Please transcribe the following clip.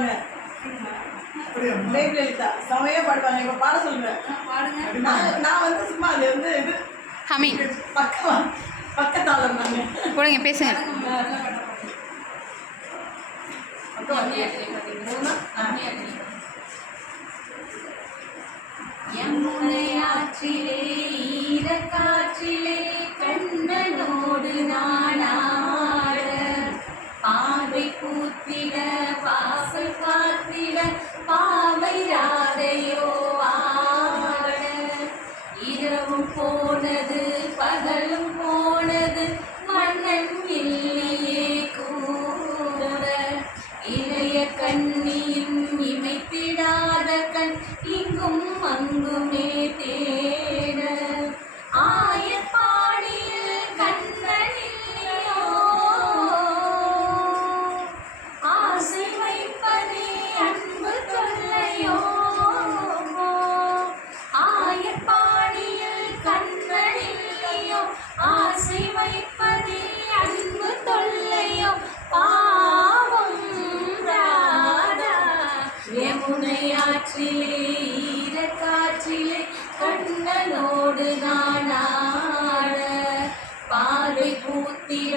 பாடுவாங்க. ஜெயலலிதா செமையா பாடுவாங்க. இப்போ பாட சொல்லுங்க. நான் வந்து சும்மா அது வந்து இது ஹமிங் பக்கத்தாளம் நாங்க போடுங்க, பேசுங்க. யமுனையாற்றிலே ஈரக்காற்றிலே கண்ணனோடு நானாட பாவை பூத்திட வாசல் காத்திட பாவை ராதையோ ஆட இரவும் போனது பகலும் போனது மன்னன் இல்லையே கூட இளைய கண்ணியின் இமைத்திடாத கண் இங்கும் அங்குமே தேட ஆயப்பாடியில் கண்ணனில்லையோ ஆசை வைப்பதே அன்பு தொல்லையோ ஆயப்பாடியில் கண்ணனில்லையோ ஆசை வைப்பதே அன்பு தொல்லையோ பாவம் ராதா யமுனையாற்றிலே ஈரக்காற்றிலே கண்ணனோடு நானாட பாதை பூத்திட